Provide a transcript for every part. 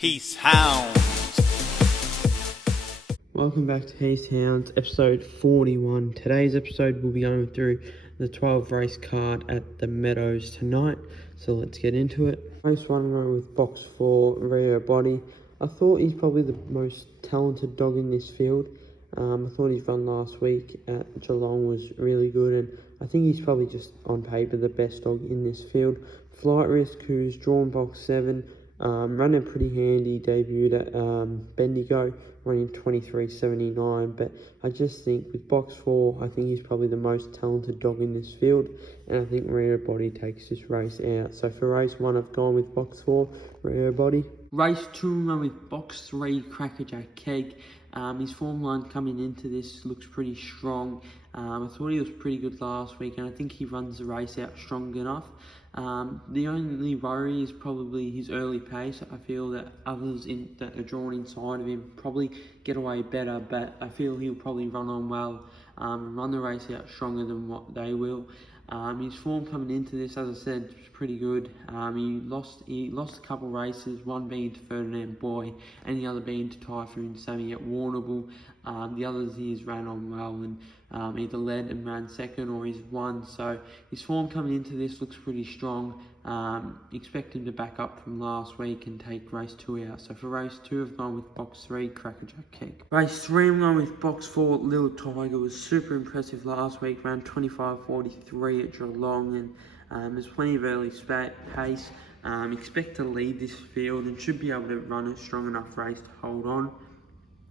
Heaths, Hounds. Welcome back to Heaths, Hounds, episode 41. Today's episode will be going through the 12 race card at the Meadows tonight, so let's get into it. Race 1 row with box 4, Rio Body. I thought he's probably the most talented dog in this field. I thought his run last week at Geelong was really good, and I think he's probably just on paper the best dog in this field. Flight Risk, who's drawn box 7, running pretty handy, debuted at Bendigo, running 23.79, but I just think with box 4, I think he's probably the most talented dog in this field, and I think Rio Body takes this race out. So for race 1, I've gone with box 4, Rio Body. Race 2, I'm going with box 3, Crackerjack Keg. His form line coming into this looks pretty strong. I thought he was pretty good last week, and I think he runs the race out strong enough. The only worry is probably his early pace. I feel that others that are drawn inside of him probably get away better, but I feel he'll probably run on well and run the race out stronger than what they will. His form coming into this, as I said, was pretty good. He lost a couple races, one being to Ferdinand Boy and the other being to Typhoon Sammy at Warrnambool. The others he's ran on well and either led and ran second or he's won. So his form coming into this looks pretty strong. Expect him to back up from last week and take race 2 out. So for race 2, I've gone with box 3, Crackerjack Keg. Race 3, I'm going with box 4, Little Tiger. Was super impressive last week, ran 25.43 at Geelong, and there's plenty of early pace. Expect to lead this field and should be able to run a strong enough race to hold on.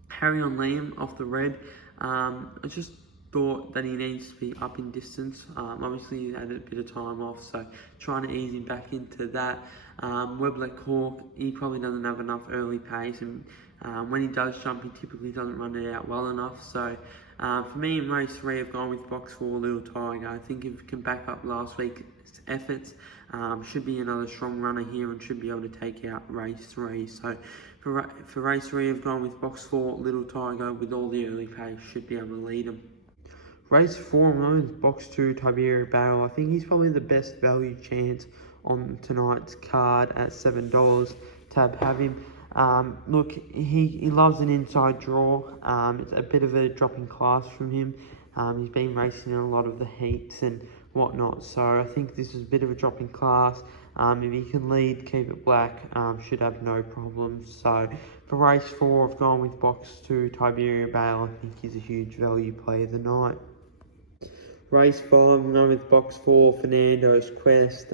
Harry on Liam off the red. I just thought that he needs to be up in distance. Obviously he had a bit of time off, so trying to ease him back into that. Weblet Hawk, he probably doesn't have enough early pace, and when he does jump, he typically doesn't run it out well enough. So for me in race 3, I've gone with box 4, Little Tiger. I think if he can back up last week's efforts, should be another strong runner here and should be able to take out race 3. So for race 3, I've gone with box 4, Little Tiger, with all the early pace, should be able to lead him. Race 4, I'm going with box 2, Tiberia Bale. I think he's probably the best value chance on tonight's card at $7. Tab, have him. Look, he loves an inside draw. It's a bit of a drop in class from him. He's been racing in a lot of the heats and whatnot, so I think this is a bit of a drop in class. If he can lead, keep it black, should have no problems. So for race 4, I've gone with box 2, Tiberia Bale. I think he's a huge value play of the night. Race 5, I'm going with box 4, Fernando's Quest.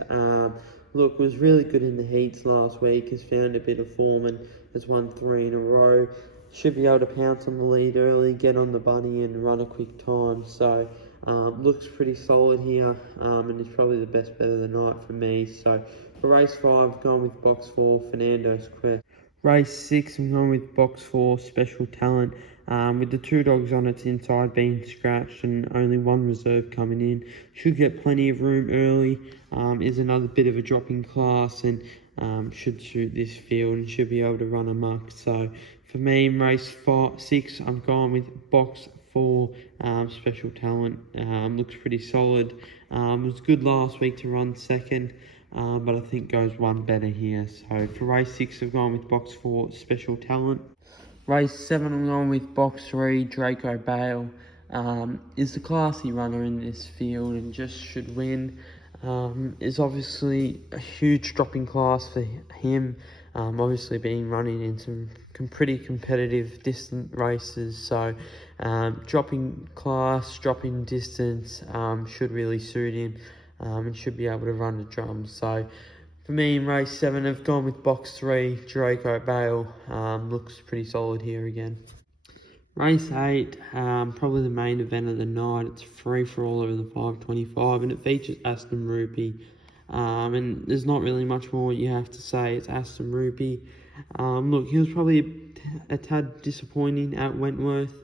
Look, was really good in the heats last week, has found a bit of form and has won 3 in a row. Should be able to pounce on the lead early, get on the bunny and run a quick time. So looks pretty solid here, and is probably the best bet of the night for me. So for race 5, I've gone with box 4, Fernando's Quest. Race 6, I'm going with box 4, Special Talent. With the 2 dogs on its inside being scratched and only 1 reserve coming in, should get plenty of room early. Is another bit of a drop in class and should suit this field and should be able to run amok. So for me in race 6, I'm going with box 4, Special Talent. Looks pretty solid. Was good last week to run second. But I think goes one better here. So for race 6, I've gone with box 4, Special Talent. Race 7, I'm going with box 3, Draco Bale. Is the classy runner in this field and just should win. Is obviously a huge drop in class for him. Obviously been running in some pretty competitive distant races. So dropping class, dropping distance should really suit him. And should be able to run the drums. So for me in race 7, I've gone with box 3, Draco Bale. Looks pretty solid here again. Race 8, probably the main event of the night. It's free for all over the 525 and it features Aston Rupee. And there's not really much more you have to say. It's Aston Rupee. Look, he was probably a tad disappointing at Wentworth.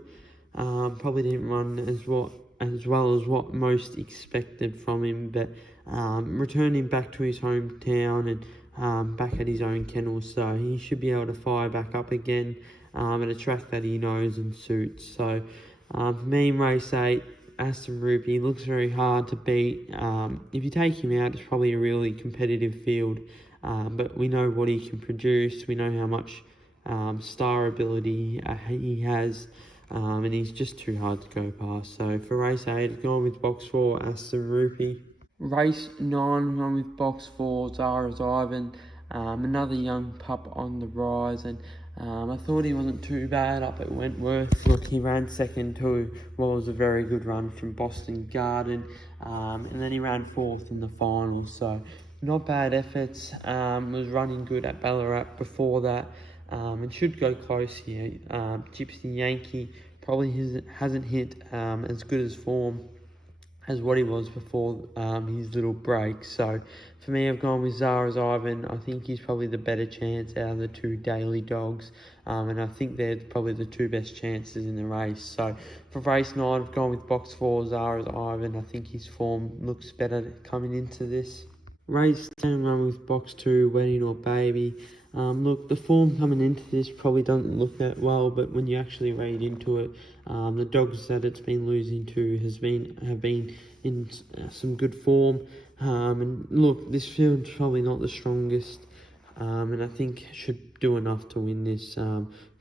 Probably didn't run as well as what most expected from him, but returning back to his hometown and back at his own kennel, so he should be able to fire back up again at a track that he knows and suits. So for me in race 8, Aston Rupee looks very hard to beat. If you take him out, it's probably a really competitive field. but we know what he can produce. We know how much star ability he has, and he's just too hard to go past. So for race 8, going with box 4, Aston Rupee. Race 9, going with box 4, Zara's Ivan. Another young pup on the rise, and I thought he wasn't too bad up at Wentworth. Look, he ran second to what was a very good run from Boston Garden, and then he ran 4th in the final, so not bad efforts. Was running good at Ballarat before that, and should go close here. Gypsy Yankee probably hasn't hit as good as form as what he was before his little break. So for me, I've gone with Zara's Ivan. I think he's probably the better chance out of the 2 daily dogs, and I think they're probably the 2 best chances in the race. So for race 9, I've gone with box 4, Zara's Ivan. I think his form looks better coming into this. Race 10, run with box 2, Wedding or Baby. Look, the form coming into this probably doesn't look that well, but when you actually read into it, the dogs that it's been losing to have been in some good form. And look, this field's probably not the strongest, and I think it should do enough to win this.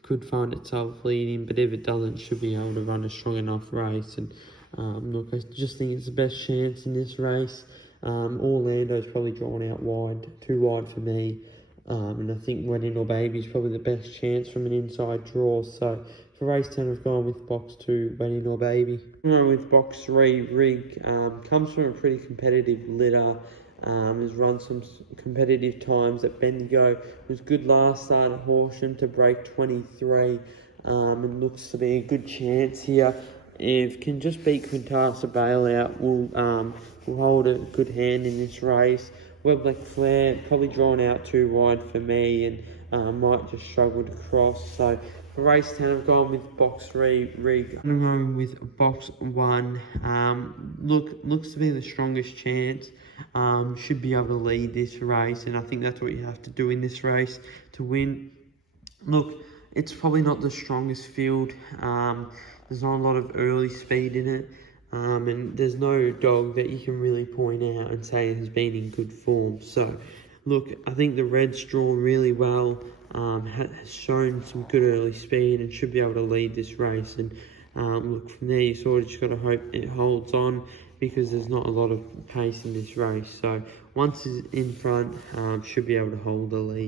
Could find itself leading, but if it doesn't, should be able to run a strong enough race. And look, I just think it's the best chance in this race. Orlando's probably drawn out wide, too wide for me. And I think Wedding or Baby is probably the best chance from an inside draw. So for race 10, I've gone with box 2, Wedding or Baby. Going with box 3, Rig. Comes from a pretty competitive litter. Has run some competitive times at Bendigo. Was good last start at Horsham to break 23. And looks to be a good chance here. If can just beat Quintasa Bailout, will hold a good hand in this race. Webler Clare probably drawn out too wide for me, and might just struggle to cross. So for race 10, I've gone with box 3, Rig. I'm going with box 1. Looks to be the strongest chance. Should be able to lead this race, and I think that's what you have to do in this race to win. Look, it's probably not the strongest field. There's not a lot of early speed in it. And there's no dog that you can really point out and say has been in good form. So, look, I think the red's drawn really well, has shown some good early speed and should be able to lead this race. And look, from there you sort of just got to hope it holds on, because there's not a lot of pace in this race. So once it's in front, should be able to hold the lead.